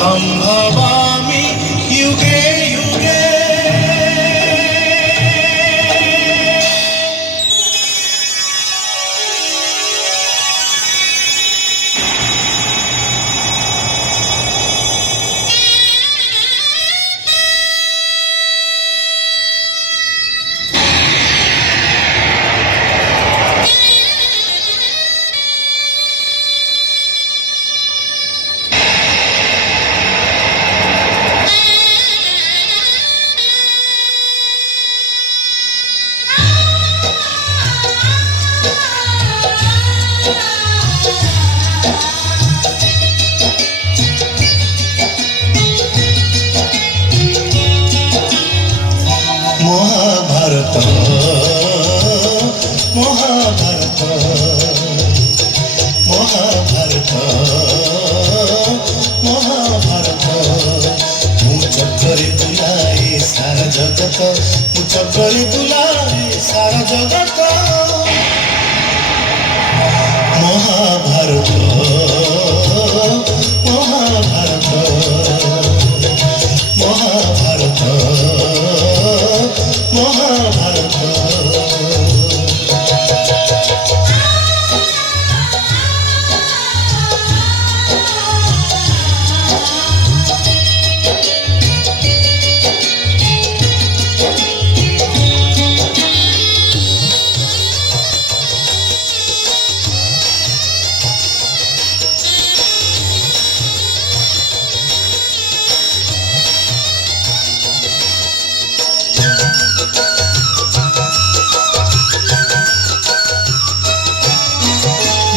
सम्भवामि युगे युगे। महाभारत महाभारत महाभारत महाभारत मु चक्कर बुलाए सारा जगत मु चक्कर बुलाए सारा जगत महाभारत महाभारत महाभारत महाभारत।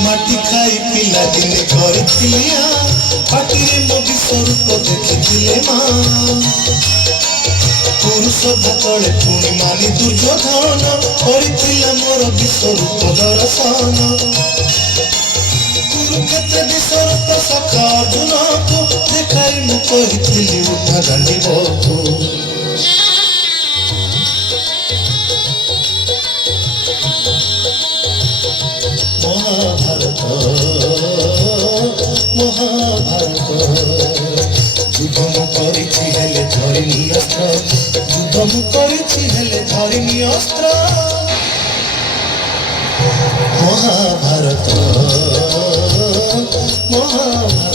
माटी खाई पिला दिने करथिलिया पाटिरे मो विश्वरूप देखिथिले माँ पुरुष भातले पुणी मानी दुर्योधन करथिला मोर विश्वरूप दर्शन कुरुक्षेत्र विश्वरूप सखा अर्जुन को देखाई मु कहिथिली उठा दांडी बको। महाभारत महाभारत युद्ध मु करिछि हेले धरिनी अस्त्र युद्ध मु करिछि हेले धरिनी अस्त्र महाभारत महाभारत।